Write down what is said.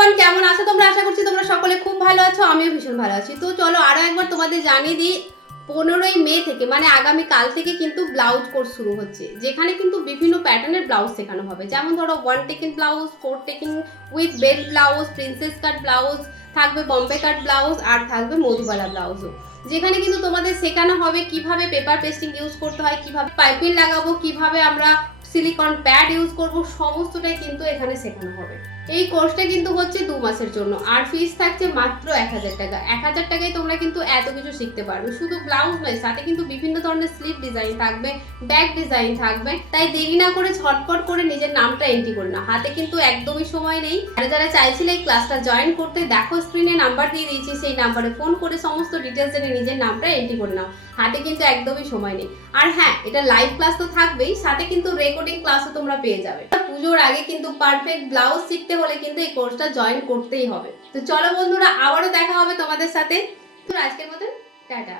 Everyone, কেমন আছো তোমরা? আশা করছি তোমরা সকলে খুব ভালো আছো, আমিও ভীষণ ভালো আছি। তো চলো আরো একবার তোমাদের জানিয়ে দিই, 15ই মে থেকে মানে আগামী কাল থেকে কিন্তু ব্লাউজ কোর্স শুরু হচ্ছে, যেখানে কিন্তু বিভিন্ন প্যাটার্নের ব্লাউজ শেখানো হবে। যেমন ধরো one taking blouse, four taking with belt blouse, princess cut blouse, থাকবে বম্বে কাট ব্লাউজ, আর থাকবে মধুবালা ব্লাউজও। যেখানে কিন্তু তোমাদের শেখানো হবে কিভাবে পেপার পেস্টিং ইউজ করতে হয়, কিভাবে পাইপিং লাগাবো, কিভাবে আমরা সিলিকন প্যাড ইউজ করব, সমস্তটাই কিন্তু এখানে শেখানো হবে। এই কোর্সটা কিন্তু হচ্ছে 2 মাসের জন্য, আর ফিস থাকছে মাত্র 1000 টাকা। 1000 টাকায় তোমরা কিন্তু এত কিছু শিখতে পারবে। শুধু ব্লাউজ নয়, সাথে কিন্তু বিভিন্ন ধরনের স্লিভ ডিজাইন থাকবে, ব্যাক ডিজাইন থাকবে। তাই দেরি না করে ঝটপট করে নিজের নামটা এন্ট্রি করে নাও, হাতে কিন্তু একদমই সময় নেই। আর যারা চাইছিলে এই ক্লাসটা জয়েন করতে, দেখো স্ক্রিনে নাম্বার দিয়ে দিয়েছি, সেই নাম্বারে ফোন করে সমস্ত ডিটেলস জেনে নিজের নামটা এন্ট্রি করে নাও, হাতে কিন্তু একদমই সময় নেই। আর হ্যাঁ, এটা লাইভ ক্লাস তো থাকবেই, সাথে কিন্তু রেকর্ডিং ক্লাসও তোমরা পেয়ে যাবে। পুজোর আগে কিন্তু পারফেক্ট ব্লাউজ শিখতে হলে কিন্তু এই কোর্সটা জয়েন করতেই হবে। তো চলো বন্ধুরা, আবারও দেখা হবে তোমাদের সাথে। তো আজকের মতন টাটা।